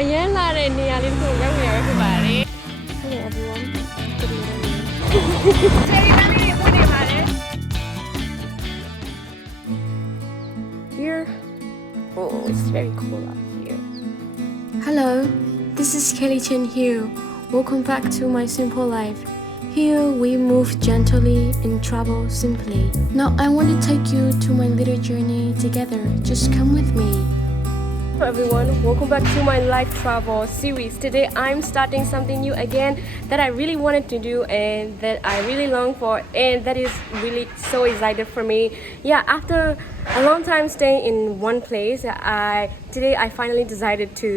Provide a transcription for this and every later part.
အရင်လာတဲ့နေရာလေးကိုရောက်နေရဖြစ်ပါတယ် Hello everyone Cherry Valley ဝင်နေပါတယ် Here Oh it's very cool out here Hello this is Kelly Chen here Welcome back to my simple life Here we move gently and travel simply. Now I want to take you to my little journey together. Just come with me. Hello everyone, welcome back to my life travel series. Today I'm starting something new again that I really wanted to do and that I really long for and that is really so excited for me. Yeah, after a long time staying in one place, today I finally decided to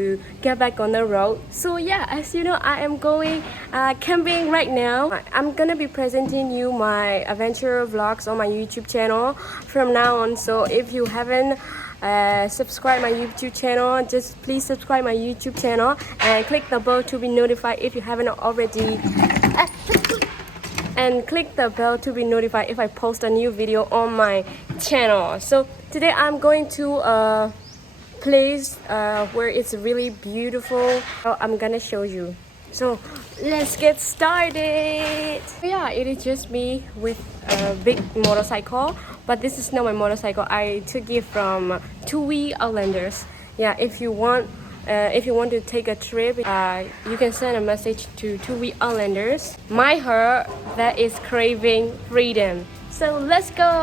get back on the road. So yeah, as you know, I am going camping right now. I'm gonna be presenting you my adventure vlogs on my YouTube channel from now on. So if you haven't subscribe my YouTube channel, just please subscribe my YouTube channel and click the bell to be notified if you haven't already. And click the bell to be notified if I post a new video on my channel. So today I'm going to a place where it's really beautiful. I'm gonna show you. So let's get started. Yeah, it is just me with a big motorcycle, but this is not my motorcycle. I took it from TUI Outlanders. Yeah, if you want to take a trip, you can send a message to TUI Outlanders. My heart that is craving freedom. So let's go.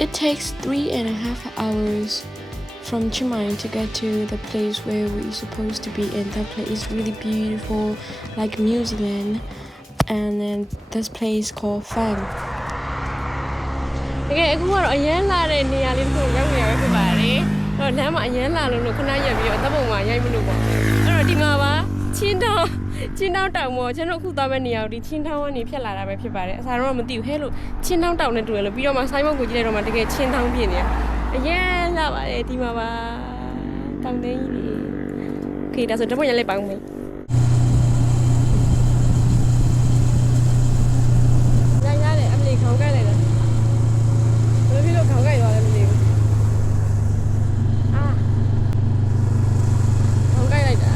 It takes 3.5 hours from Chiang Mai to get to the place where we're supposed to be, and that place is really beautiful, like New Zealand. And then this place called Phang. Okay, အခုကတော့အရင်လာတဲ့နေရာလေးကိုရောက်နေရဖြစ်ပါတယ်။အဲ့တော့လမ်းမှာအရင်လာလို့ခဏရက်ပြီးတော့တပ်ပုံမှာရိုက်မလို့ပေါ့။အဲ့တော့ဒီမှာပါချင်းတောင်တောင်ပေါ်ကျွန်တော်အခုသွားမဲ့နေရာကိုဒီချင်းတောင်ကနေဖြတ်လာတာပဲဖြစ်ပါတယ်။အစားတော့မသိဘူးဟဲ့လို့ချင်းတောင်နဲ့တူတယ်လို့ပြီးတော့မှဆိုင်းဘုတ်ကိုကြည့်လိုက်တော့မှတကယ်ချင်းတောင်ဖြစ်နေတယ်။အရင်လာပါတယ်ဒီမှာပါတောင်တန်းကြီးလေး။ Okay ဒါဆိုတပ်ပုံရလိုက်ပါဦးမေ။ ခေါင်းကိုက်လိုက်တာဘယ်လိုဖြစ်လို့ခေါင်းကိုက်သွားလဲမသိဘူးအာခေါင်းကိုက်လိုက်တာ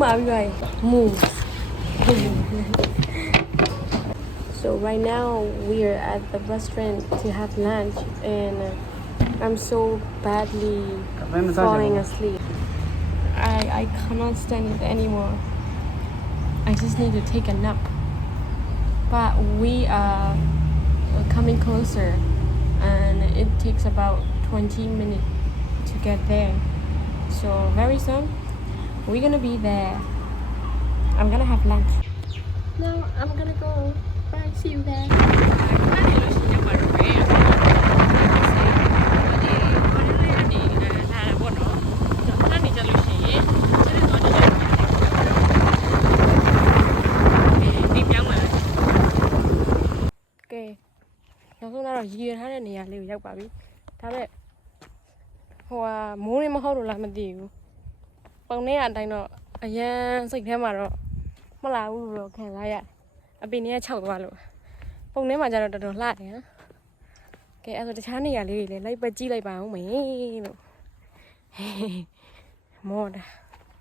မှာပြီးပါ move So right now we are at the restaurant to have lunch and I'm so badly falling asleep. I cannot stand it anymore. I just need to take a nap. But we are coming closer and it takes about 20 minutes to get there. So very soon we're gonna be there. I'm gonna have lunch. Now I'm gonna go. Bye, see you there. Okay. နောက်ဆုံးတော့ရည်ရထားတဲ့နေရာလေးကိုရောက်ပါပြီ။ဒါပေမဲ့ဟိုဟာမိုးနေမဟုတ်လို့လားမသိဘူး။ပုံနဲ့အတိုင်းတော့အရန်စိတ်ထဲမှာတော့မလာဘူးလို့ခံစားရတယ်။အပင်တွေကခြောက်သွားလို့ပုံထဲမှာကျတော့တော်တော်လှတယ်နော်။ Okay အဲ့ဒါတခြားနေရာလေးတွေလည်းလိုက်ပတ်ကြည့်လိုက်ပါဦးမေလို့။မော်တာ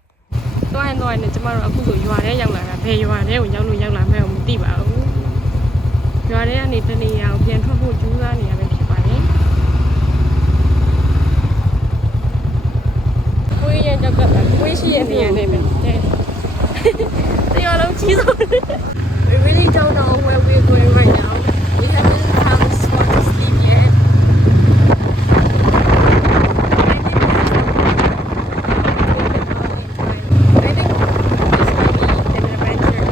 ။တွားရင်နဲ့ကျမတို့အခုဆိုရွာထဲရောက်လာတာဘယ်ရွာထဲကိုရောက်လို့ရောက်လာမှန်းမသိပါဘူး။ရွာထဲကနေတနေရာကိုပြန်ထွက်ဖို့ကြိုးစားနေရပဲဖြစ်ပါတယ်။ကိုယ်ရဲ့ကြောက်ကကိုယ်ရှိရဲ့နေရာနဲ့ပဲ။တရားလုံးကြီးဆုံး။ We really don't know where we're going right now. We haven't had a spot to sleep yet. I think this might be an adventure.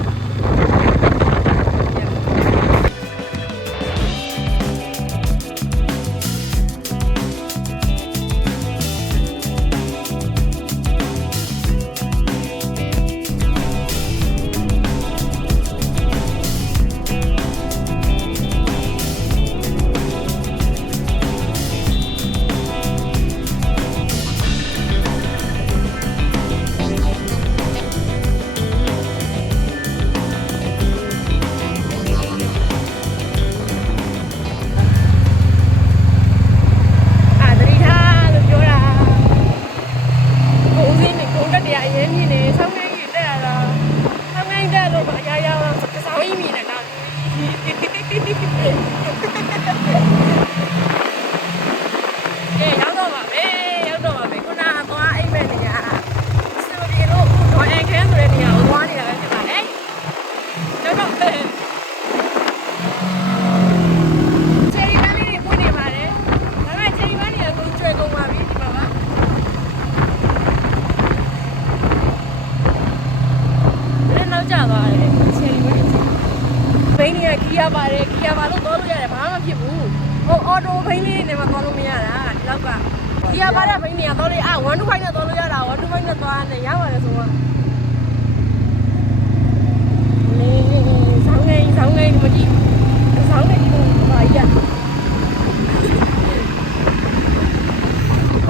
ဘာလို့သွားလို့ရတယ်ဘာမှမဖြစ်ဘူးဟိုအော်တိုဘိန်းလေးနဲ့မှသွားလို့မရတာဒီလောက်ကဒီကဘာတဲ့ဘိန်းတွေကသွားလို့125နဲ့သွားလို့ရတာ125နဲ့သွားတယ်ရပါတယ်ဆိုတော့လေဆောင်းငယ်မကြည့်ဆောင်းငယ်ဒီဘာကြီးอ่ะ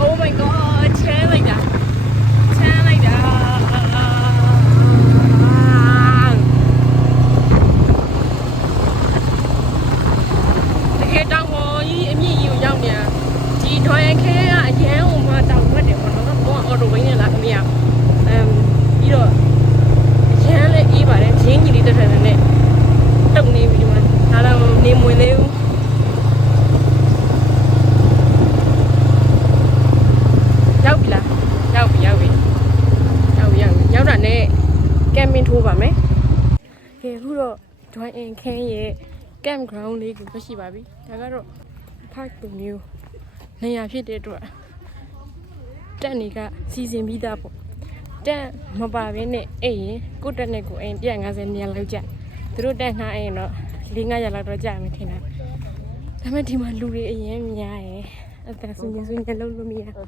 Oh my god ချမ်းလိုက်တာတကယ်တောင်ပေါ်ကြီးအမြင့်ကြီးကိုရောက်နေတာဒီဒေါ်ရခဲကအရန်ဟိုမှာတောင်ဝက်တယ်ပေါ့နော်တော့အော်တိုဘိန်းနဲ့လာခင်ဗျာပြီးတော့အရန်လည်းအေးပါတယ်ရင်းကြီးလေးတစ်ထပ်နဲ့တုံနေပြီဒီမှာဒါတော့နေမွေလေးဦးရောက်ပြီလားရောက်ပြီရောက်တာနဲ့ကမ်ပင်းထိုးပါမယ်ကဲအခုတော့ join in ခန်းရဲ့ camp ground လေးကိုရှိပါပြီဒါကတော့ park မျိုးနေရာဖြစ်တဲ့အတွက်တက်နေကစီစဉ်ပြီးသားပေါ့တက်မပါဘဲနဲ့အဲ့ရင်ကိုတက်နဲ့ကိုအိမ်150နေရာလောက်ကြာသူတို့တက်နှားအိမ်တော့4-500လောက်တော့ကြာမယ်ထင်တာဒါပေမဲ့ဒီမှာလူတွေအရင်များရယ်အသက်ဆွေးနေလုံးလို့မရခုကတော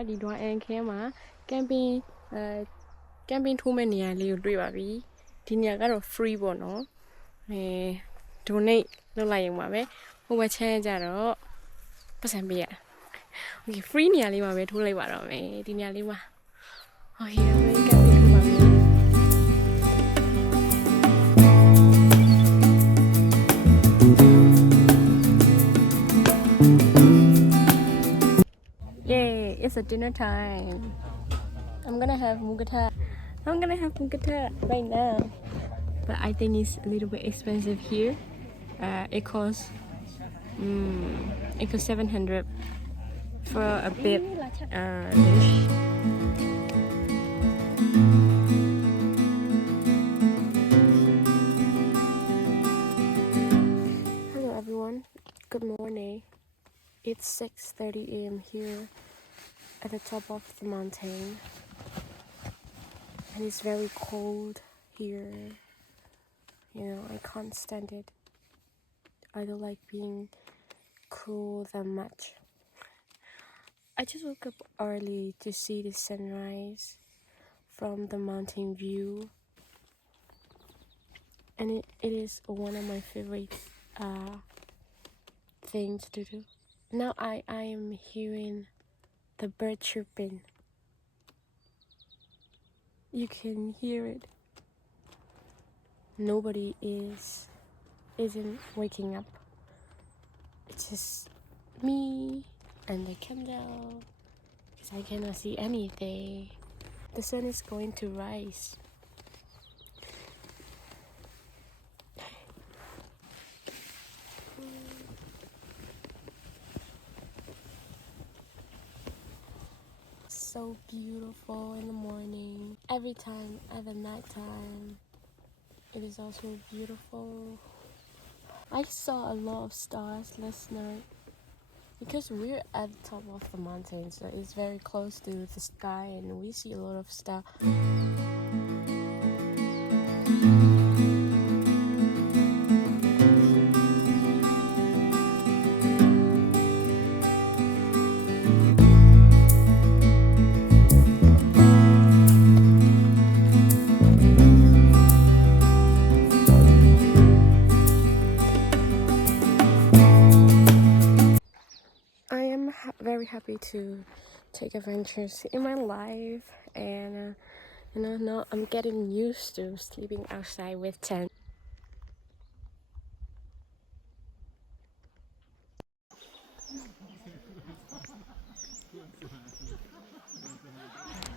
့ဒီ Dwan and Kham မှာ camping ထိုးမဲ့နေရာလေးကိုတွေ့ပါပြီဒီနေရာကတော့ free ပေါ့နော် donate လုပ်လိုက်ရုံပါပဲဟိုဘက်ချမ်းကြတော့ပတ်စံပေးရ okay free နေရာလေးမှာပဲထိုးလိုက်ပါတော့မယ်ဒီနေရာလေးမှာ okay ဒါပဲ camping ထိုးပါမယ် Yay, it's a dinner time. I'm gonna have mugata right now. But I think it's a little bit expensive here. It costs 700 for a bit dish. Hello everyone. Good morning. It's 6:30 a.m. here at the top of the mountain, and it's very cold here. You know, I can't stand it. I don't like being cool that much. I just woke up early to see the sunrise from the mountain view, and it is one of my favorite things to do. Now I am hearing the bird chirping. You can hear it. Nobody isn't waking up. It's just me and the candle because I cannot see anything. The sun is going to rise. So beautiful in the morning. Every time at the night time, it is also beautiful. I saw a lot of stars last night because we're at the top of the mountain, so it's very close to the sky, and we see a lot of stars. Very happy to take adventures in my life, and you know, now I'm getting used to sleeping outside with tent.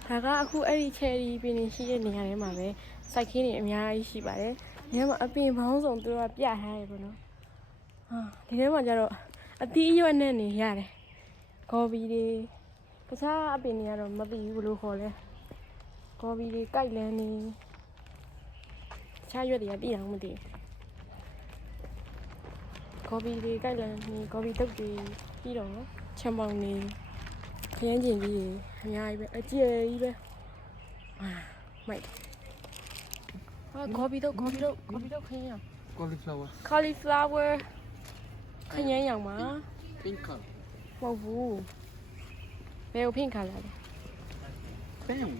Daga aku eri cherry pini shi de neya de ma be site khini a mya ji shiပါတယ်။ဒီထဲမှာအပင်ဘောင်းစုံသူတို့ကပြထားတယ်ပေါ့နော်။ဒီထဲမှာကျတော့အသီးအရွက်နဲ့နေရတယ်။ ကော်ပီတွေတခြားအပင်တွေကတော့မသိဘူးဘယ်လိုခေါ်လဲကော်ပီတွေကြိုက်လန်းနေတခြားရွက်တွေကသိအောင်မသိကော်ပီတွေကြိုက်လန်းနေကော်ပီတုပ်တွေပြီးတော့ချမ်းပေါင်နေခ န်းကျင်ကြီးတွေအများကြီးပဲအကျယ်ကြီးပဲမိုက်ဟာကော်ပီတော့ခရမ်းရောင် cauliflower cauliflower ခရမ်းရောင်ပါ pink color မဟုတ်ဘူးဘယ်ကိုဖင်ခါလာလဲ bam